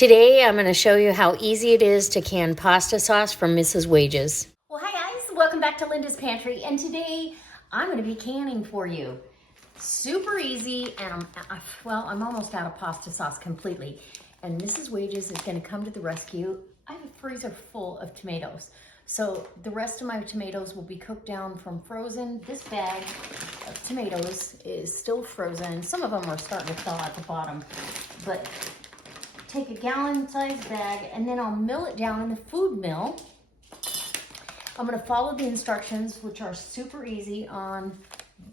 Today I'm going to show you how easy it is to can pasta sauce from Mrs. Wages. Well, hi guys, welcome back to Linda's Pantry, and today I'm going to be canning for you. Super easy, and I'm almost out of pasta sauce completely, and Mrs. Wages is going to come to the rescue. I have a freezer full of tomatoes, so the rest of my tomatoes will be cooked down from frozen. This bag of tomatoes is still frozen. Some of them are starting to thaw at the bottom, but take a gallon-sized bag, and then I'll mill it down in the food mill. I'm gonna follow the instructions, which are super easy on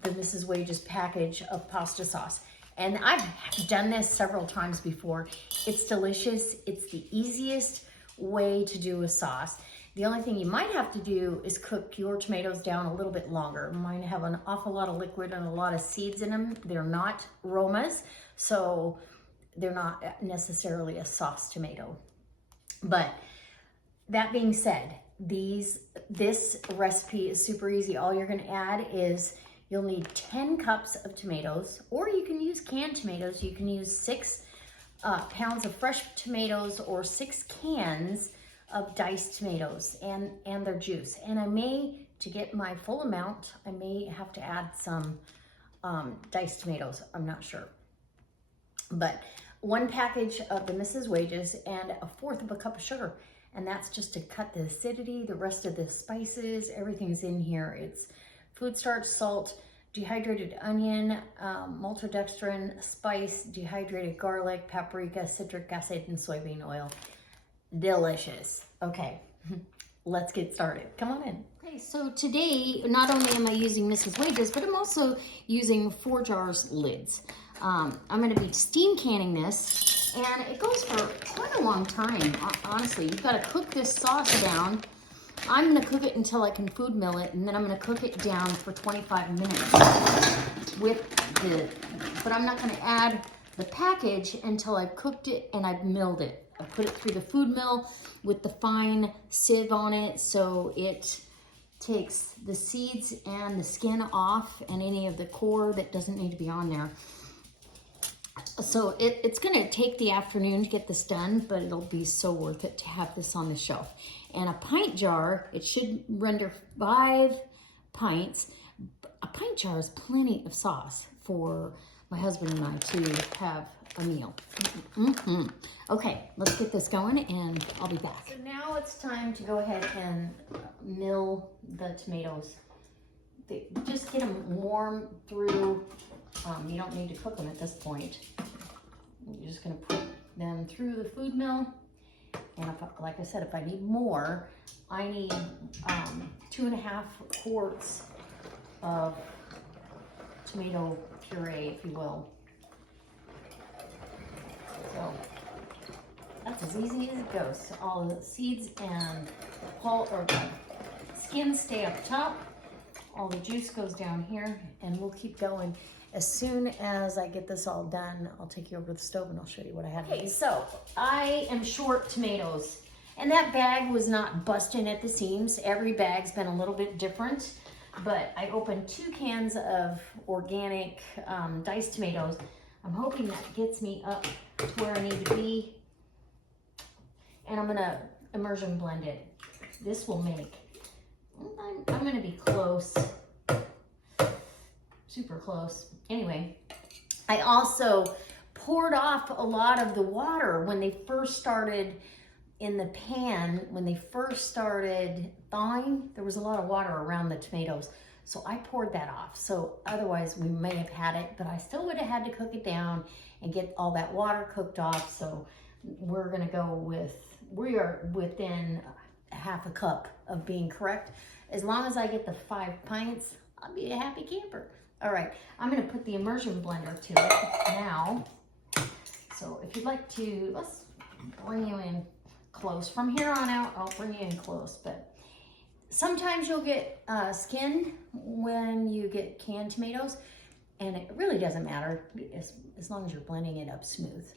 the Mrs. Wages package of pasta sauce. And I've done this several times before. It's delicious. It's the easiest way to do a sauce. The only thing you might have to do is cook your tomatoes down a little bit longer. Mine have an awful lot of liquid and a lot of seeds in them. They're not Romas, so they're not necessarily a sauce tomato. But that being said, this recipe is super easy. All you're gonna add is you'll need 10 cups of tomatoes, or you can use canned tomatoes. You can use 6 pounds of fresh tomatoes or 6 cans of diced tomatoes and their juice. And to get my full amount, I may have to add some diced tomatoes. I'm not sure. But 1 package of the Mrs. Wages and 1/4 of a cup of sugar. And that's just to cut the acidity. The rest of the spices, everything's in here. It's food starch, salt, dehydrated onion, maltodextrin, spice, dehydrated garlic, paprika, citric acid, and soybean oil. Delicious. Okay, let's get started. Come on in. Okay, so today, not only am I using Mrs. Wages, but I'm also using 4 jars lids. I'm going to be steam canning this, and it goes for quite a long time. Honestly, you've got to cook this sauce down. I'm going to cook it until I can food mill it, and then I'm going to cook it down for 25 minutes but I'm not going to add the package until I've cooked it and I've milled it. I put it through the food mill with the fine sieve on it, so it takes the seeds and the skin off and any of the core that doesn't need to be on there. So it's gonna take the afternoon to get this done, but it'll be so worth it to have this on the shelf. And a pint jar, it should render 5 pints. A pint jar is plenty of sauce for my husband and I to have a meal. Okay, let's get this going and I'll be back. So now it's time to go ahead and mill the tomatoes. Just get them warm through. You don't need to cook them at this point. You're just gonna put them through the food mill. And like I said, if I need more, I need 2.5 quarts of tomato puree, if you will. So that's as easy as it goes. All the seeds and the skin stay up top. All the juice goes down here, and we'll keep going. As soon as I get this all done, I'll take you over to the stove and I'll show you what I have. Okay, so I am short tomatoes, and that bag was not busting at the seams. Every bag's been a little bit different, but I opened 2 cans of organic diced tomatoes. I'm hoping that gets me up to where I need to be, and I'm gonna immersion blend it. This will make, I'm gonna be close. Super close. Anyway, I also poured off a lot of the water when they first started in the pan. When they first started thawing, there was a lot of water around the tomatoes. So I poured that off. So otherwise we may have had it, but I still would have had to cook it down and get all that water cooked off. So we're gonna go we are within 1/2 cup of being correct. As long as I get the 5 pints, I'll be a happy camper. All right, I'm gonna put the immersion blender to it now. So if you'd like to, let's bring you in close. From here on out, I'll bring you in close, but sometimes you'll get skin when you get canned tomatoes, and it really doesn't matter as long as you're blending it up smooth.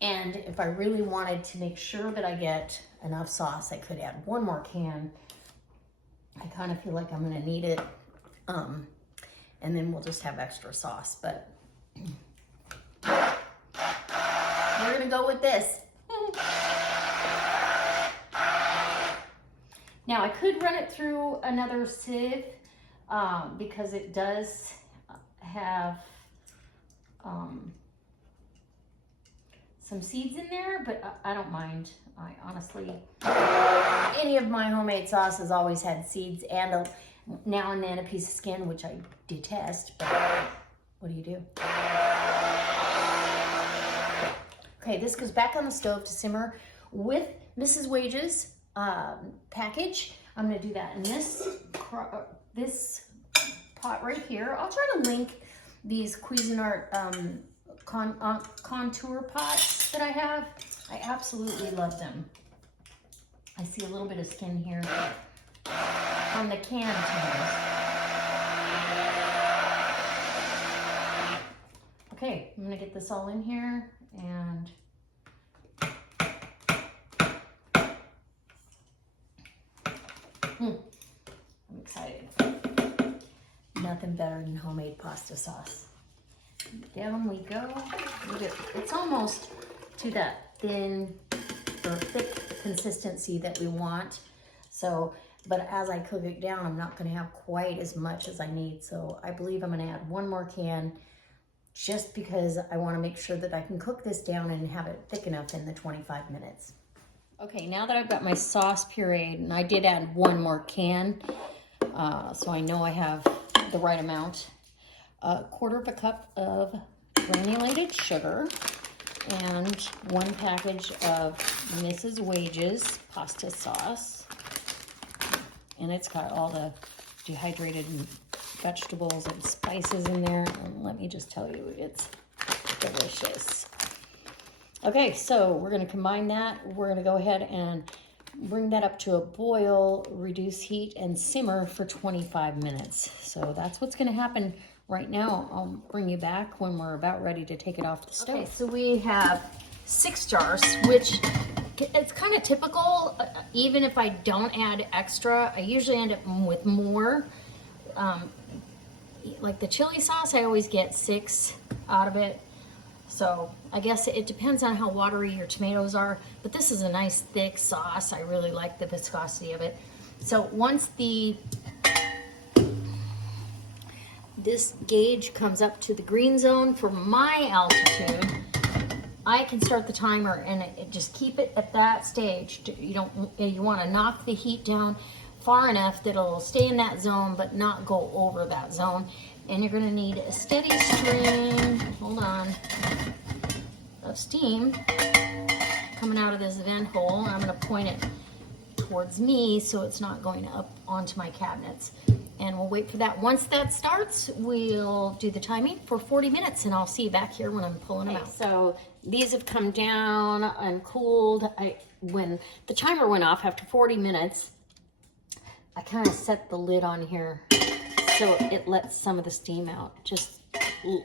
And if I really wanted to make sure that I get enough sauce, I could add one more can. I kind of feel like I'm gonna need it. And then we'll just have extra sauce, but we're gonna go with this. Now I could run it through another sieve because it does have some seeds in there, but I don't mind. I honestly, any of my homemade sauces always had seeds and now and then a piece of skin, which I detest, but what do you do? Okay, this goes back on the stove to simmer with Mrs. Wage's package. I'm gonna do that in this pot right here. I'll try to link these Cuisinart contour pots that I have. I absolutely love them. I see a little bit of skin here on the can tomatoes. Okay, I'm gonna get this all in here and I'm excited. Nothing better than homemade pasta sauce. Down we go. It's almost to that thin or thick consistency that we want. So, but as I cook it down, I'm not gonna have quite as much as I need. So I believe I'm gonna add one more can just because I wanna make sure that I can cook this down and have it thick enough in the 25 minutes. Okay, now that I've got my sauce pureed, and I did add one more can, so I know I have the right amount. 1/4 cup of granulated sugar and 1 package of Mrs. Wage's pasta sauce. And it's got all the dehydrated vegetables and spices in there. And let me just tell you, it's delicious. Okay, so we're gonna combine that. We're gonna go ahead and bring that up to a boil, reduce heat, and simmer for 25 minutes. So that's what's gonna happen right now. I'll bring you back when we're about ready to take it off the stove. Okay, so we have 6 jars, which it's kind of typical. Even if I don't add extra, I usually end up with more. Like the chili sauce, I always get 6 out of it. So I guess it depends on how watery your tomatoes are, but this is a nice thick sauce. I really like the viscosity of it. So once this gauge comes up to the green zone for my altitude, I can start the timer and just keep it at that stage. You want to knock the heat down far enough that it'll stay in that zone but not go over that zone. And you're gonna need a steady stream, hold on, of steam coming out of this vent hole. I'm gonna point it towards me so it's not going up onto my cabinets. And we'll wait for that. Once that starts, we'll do the timing for 40 minutes and I'll see you back here when I'm pulling them out. So these have come down and cooled. When the timer went off after 40 minutes, I kind of set the lid on here so it lets some of the steam out. Just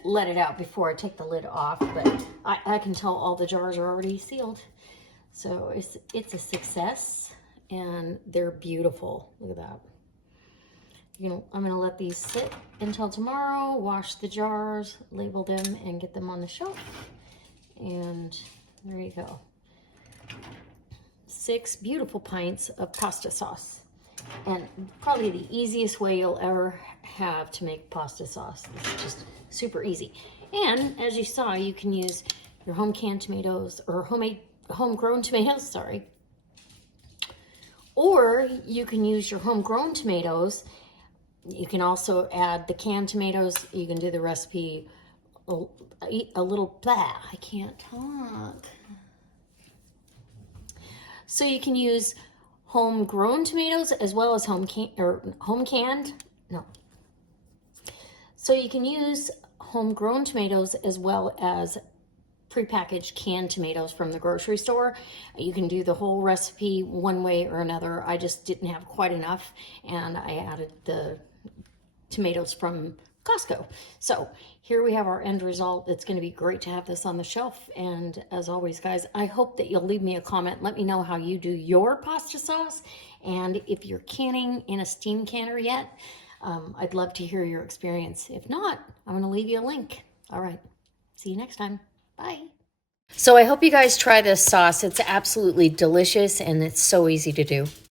let it out before I take the lid off, but I can tell all the jars are already sealed. So it's a success and they're beautiful. Look at that. I'm gonna let these sit until tomorrow, wash the jars, label them, and get them on the shelf. And there you go. 6 beautiful pints of pasta sauce. And probably the easiest way you'll ever have to make pasta sauce. It's just super easy. And as you saw, you can use your home canned tomatoes or homegrown tomatoes, sorry. Or you can use your homegrown tomatoes. You can also add the canned tomatoes. You can do the recipe a little, I can't talk. So you can use homegrown tomatoes as well as home canned. No. So you can use homegrown tomatoes as well as prepackaged canned tomatoes from the grocery store. You can do the whole recipe one way or another. I just didn't have quite enough and I added the tomatoes from Costco. So here we have our end result. It's going to be great to have this on the shelf. And as always, guys, I hope that you'll leave me a comment. Let me know how you do your pasta sauce. And if you're canning in a steam canner yet, I'd love to hear your experience. If not, I'm going to leave you a link. All right. See you next time. Bye. So I hope you guys try this sauce. It's absolutely delicious and it's so easy to do.